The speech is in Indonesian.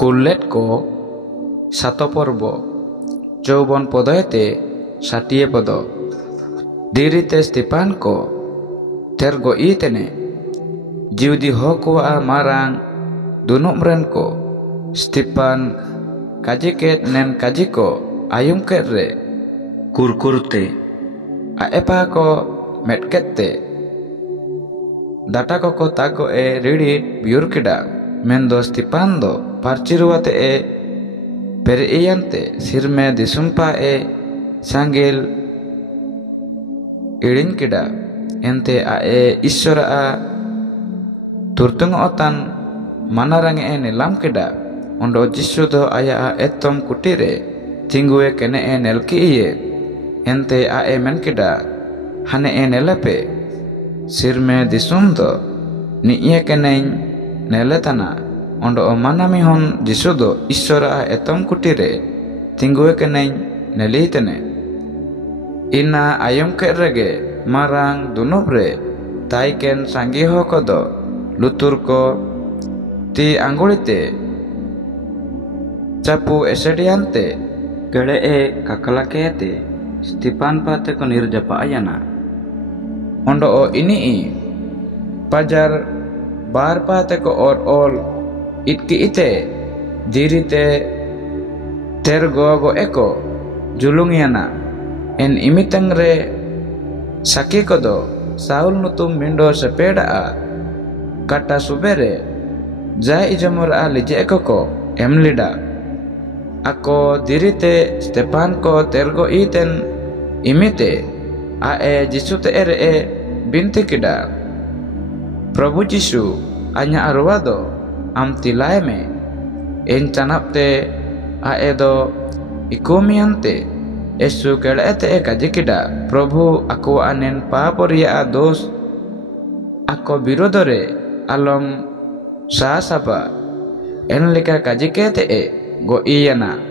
Kullet ko satoporbo Joubon podoete satie podo dirite Stepan ko tergo itene jiudi hokwa marang dunumren ko Stepan kajiket nen kajiko ayum re kurkurte aepa ko metkette data ko tago ridit biur keda mendo Stepan do parciruate periyante sirme disumpa sanggil irin keda ente isora turtung otan manarange nilam keda ondo Jisu do aya etom kutire tinggue kene nelki iye ente men keda hane nelepe sirme disum do ni iye keneng neletana ondo manami hon Jisu do isora etom kutire tinggue keneng nelitene ina ayom kerege marang dunubre taiken sangiho kodo lutur ko ti anggulite capu esediante gede kakalakete Stepan pate ko nirjapa ayana ondo ini pajar bar pate ko or itki ite dirite tergo eko julungiana en imitangre saki kodo Saul nutum mindo sepeda kata subere jai jamur lije eko ko emlida ako dirite Stepan ko tergo iten imite Jisu te binti kida Prabu Jisu anya arwado am tilaeme en canapte do ikumiante Esu kelete kajikida Prabhu aku anen paporia dos ako birodore alom sasaba en lika kajikete go iyana